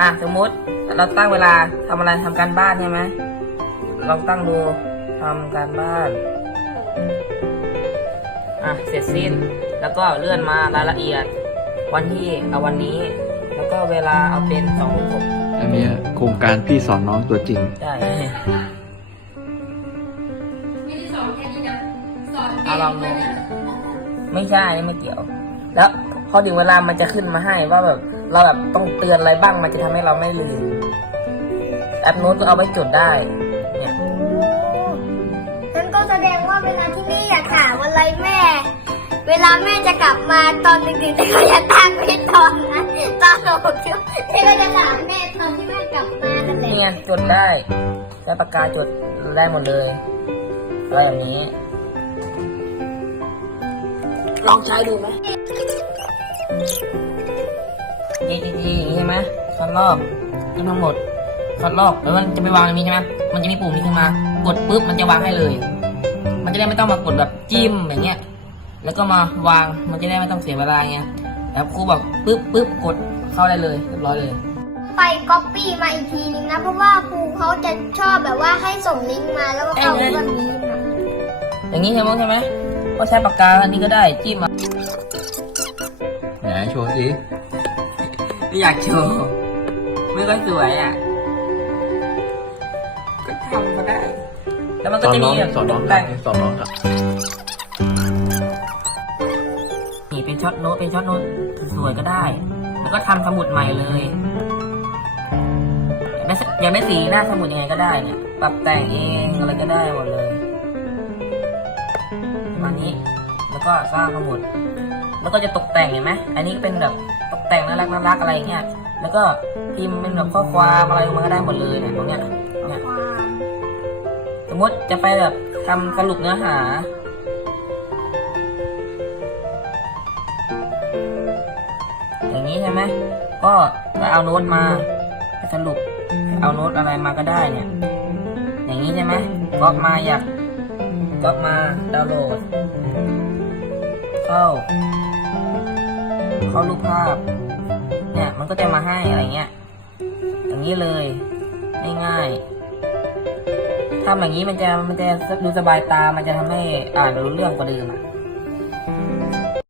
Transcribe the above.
อะสมมุติเราตั้งเวลาทำอะไรทำการบ้านใช่ไหมลองตั้งดูทำการบ้านอะเสร็จสิ้น แล้วก็เลื่อนมารายละเอียด วันที่เอาวันนี้ แล้วก็เวลาเอาเป็นสองทุ่มหกอันเนี้ยโครงการพี่สอนน้องตัวจริงได้ไม่ได้สอนแค่นี้นะสอนเกเอามลองดูด้วยนะไม่ใช่ไม่เกี่ยว แล้วพอถึงเวลามันจะขึ้นมาให้ว่าแบบ เราแบบต้องเตือนอะไรบ้างมันจะทำให้เราไม่ลืมแอปโน้ตก็เอาไว้จดได้ เนี่ยนั่นก็แสดงว่าเวลาที่แม่อยากถามอะไรแม่ เวลาแม่จะกลับมาตอนดึกๆแต่ก็จะตั้งไว้ตอนนั้นตอนหกทุ่มที่ก็จะถามแม่ตอนที่แม่กลับมานั่นแหละนี่ไงจดได้ใช้ปากกาจดได้หมดเลยอะไรอย่างนี้ ลองใช้ดูไหมนี่นี่นี่ใช่ไหมคัดรอบทั้งหมดคัดรอบแล้วมันจะไปวางตรงนี้ใช่ไหมมันจะมีปุ่มนี้ขึ้นมา กดปุ๊บมันจะวางให้เลย มันจะได้ไม่ต้องมากดแบบจิ้มอย่างเงี้ย แล้วก็มาวางมันจะได้ไม่ต้องเสียเวลาไงแล้วครูบอกปุ๊บปุ๊บกดเข้าได้เลยเรียบร้อยเลย ไปก๊อปปี้มาอีกทีนึงนะเพราะว่าครูเขาจะชอบแบบว่าให้ส่งลิงก์มาแล้วก็เข้าวันนี้นะอย่างนี้ใช่ไหมใช่ไหมก็ใช้ปากกาอันนี้ก็ได้จิ้มมาไหนโชว์สิ ไม่อยากโชว์ไม่ค่อยสวยอะ ก็ทำก็ได้ แล้วมันสก็อนจะน้มีองแบบสอนน้องแต่งสอนน้องครับนี่เป็นช็อตโน้ตเป็นช็อตโน้ตสวยๆก็ได้ แล้วก็ทำสมุดใหม่เลยอยากได้อยากได้สีหน้าสมุดยังไงก็ได้เนี่ยปรับแต่งเองอะไรก็ได้หมดเลยประมาณนี้ แล้วก็สร้างสมุด แล้วก็จะตกแต่งเห็นไหมอันนี้เป็นแบบ ตกแต่งน่ารักน่ารักอะไรเงี้ย แล้วก็พิมพ์เป็นแบบข้อความอะไรมาก็ได้หมดเลยเนี่ยตรงเนี้ยเนี่ยสมมติจะไปแบบทำสรุปเนื้อหา อย่างนี้ใช่ไหมก็ไปเอาโน้ตมาไปสรุปเอาโน้ตอะไรมาก็ได้เนี่ย อย่างนี้ใช่ไหมก็มาอยากก็มาดาวน์โหลดเข้า เข้ารูปภาพ เนี่ยมันก็จะมาให้อะไรเงี้ย อย่างนี้เลยง่ายๆทำอย่างนี้มันจะมันจะดูสบายตา มันจะทำให้อ่านรู้เรื่องกว่าเดิมอะ